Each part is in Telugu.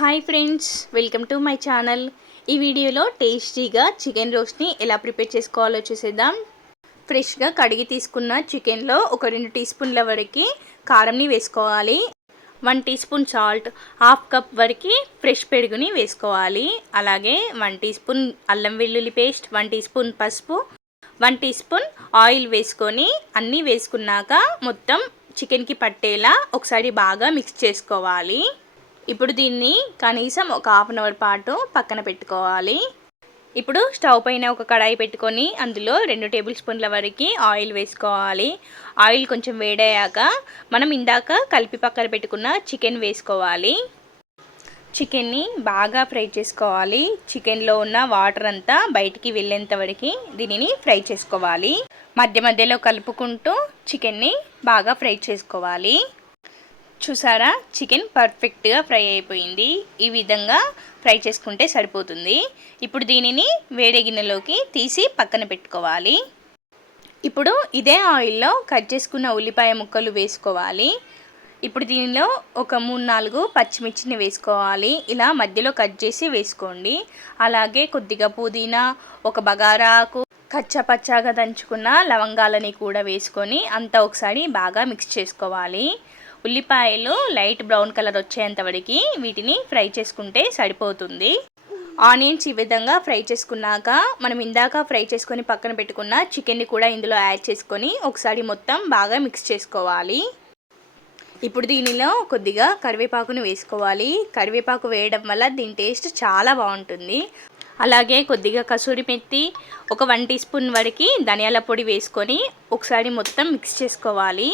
Hi friends, welcome to my channel. ఈ వీడియోలో టేస్టీగా చికెన్ రోస్ట్ని ఎలా ప్రిపేర్ చేసుకోవాలో చూసేద్దాం. ఫ్రెష్గా కడిగి తీసుకున్న చికెన్లో ఒక 2 టీ స్పూన్ల వరకు కారంని వేసుకోవాలి. 1 teaspoon salt, half cup వరకు ఫ్రెష్ పెరుగుని వేసుకోవాలి. అలాగే 1 టీ స్పూన్ అల్లం వెల్లుల్లి పేస్ట్, 1 టీ స్పూన్ పసుపు, 1 టీ స్పూన్ ఆయిల్ వేసుకొని అన్నీ వేసుకున్నాక మొత్తం చికెన్కి పట్టేలా ఒకసారి బాగా మిక్స్ చేసుకోవాలి. ఇప్పుడు దీన్ని కనీసం ఒక హాఫ్ అన్ అవర్ పాటు పక్కన పెట్టుకోవాలి. ఇప్పుడు స్టవ్ పైన ఒక కడాయి పెట్టుకొని అందులో 2 టేబుల్ స్పూన్ల వరకు ఆయిల్ వేసుకోవాలి. ఆయిల్ కొంచెం వేడయ్యాక మనం ఇందాక కలిపి పక్కన పెట్టుకున్న చికెన్ వేసుకోవాలి. చికెన్ని బాగా ఫ్రై చేసుకోవాలి. చికెన్లో ఉన్న వాటర్ అంతా బయటికి వెళ్ళేంత వరకు దీనిని ఫ్రై చేసుకోవాలి. మధ్య మధ్యలో కలుపుకుంటూ చికెన్ని బాగా ఫ్రై చేసుకోవాలి. చూసారా, చికెన్ పర్ఫెక్ట్గా ఫ్రై అయిపోయింది. ఈ విధంగా ఫ్రై చేసుకుంటే సరిపోతుంది. ఇప్పుడు దీనిని వేడి గిన్నెలోకి తీసి పక్కన పెట్టుకోవాలి. ఇప్పుడు ఇదే ఆయిల్లో కట్ చేసుకున్న ఉల్లిపాయ ముక్కలు వేసుకోవాలి. ఇప్పుడు దీనిలో ఒక 3-4 పచ్చిమిర్చిని వేసుకోవాలి. ఇలా మధ్యలో కట్ చేసి వేసుకోండి. అలాగే కొద్దిగా పుదీనా, ఒక బగారా ఆకు, కచ్చపచ్చాగా దంచుకున్న లవంగాలని కూడా వేసుకొని అంతా ఒకసారి బాగా మిక్స్ చేసుకోవాలి. ఉల్లిపాయలు లైట్ బ్రౌన్ కలర్ వచ్చేంత వరకు వీటిని ఫ్రై చేసుకుంటే సరిపోతుంది. ఆనియన్స్ ఈ విధంగా ఫ్రై చేసుకున్నాక మనం ఇందాక ఫ్రై చేసుకొని పక్కన పెట్టుకున్న చికెన్ని కూడా ఇందులో యాడ్ చేసుకొని ఒకసారి మొత్తం బాగా మిక్స్ చేసుకోవాలి. ఇప్పుడు దీనిలో కొద్దిగా కరివేపాకును వేసుకోవాలి. కరివేపాకు వేయడం వల్ల దీని టేస్ట్ చాలా బాగుంటుంది. అలాగే కొద్దిగా కసూరి మెత్తి, ఒక 1 టీ స్పూన్ వరకు ధనియాల పొడి వేసుకొని ఒకసారి మొత్తం మిక్స్ చేసుకోవాలి.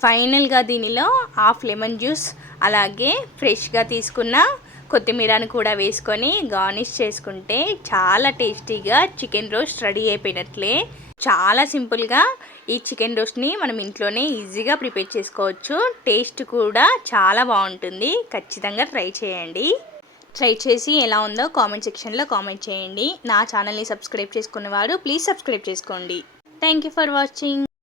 ఫైనల్గా దీనిలో హాఫ్ లెమన్ జ్యూస్, అలాగే ఫ్రెష్గా తీసుకున్న కొత్తిమీరను కూడా వేసుకొని గార్నిష్ చేసుకుంటే చాలా టేస్టీగా చికెన్ రోస్ట్ రెడీ అయిపోయినట్లే. చాలా సింపుల్గా ఈ చికెన్ రోస్ట్ని మనం ఇంట్లోనే ఈజీగా ప్రిపేర్ చేసుకోవచ్చు. టేస్ట్ కూడా చాలా బాగుంటుంది. ఖచ్చితంగా ట్రై చేయండి. ట్రై చేసి ఎలా ఉందో కామెంట్ సెక్షన్లో కామెంట్ చేయండి. నా ఛానల్ని సబ్స్క్రైబ్ చేసుకున్నవారు ప్లీజ్ సబ్స్క్రైబ్ చేసుకోండి. Thank you for watching.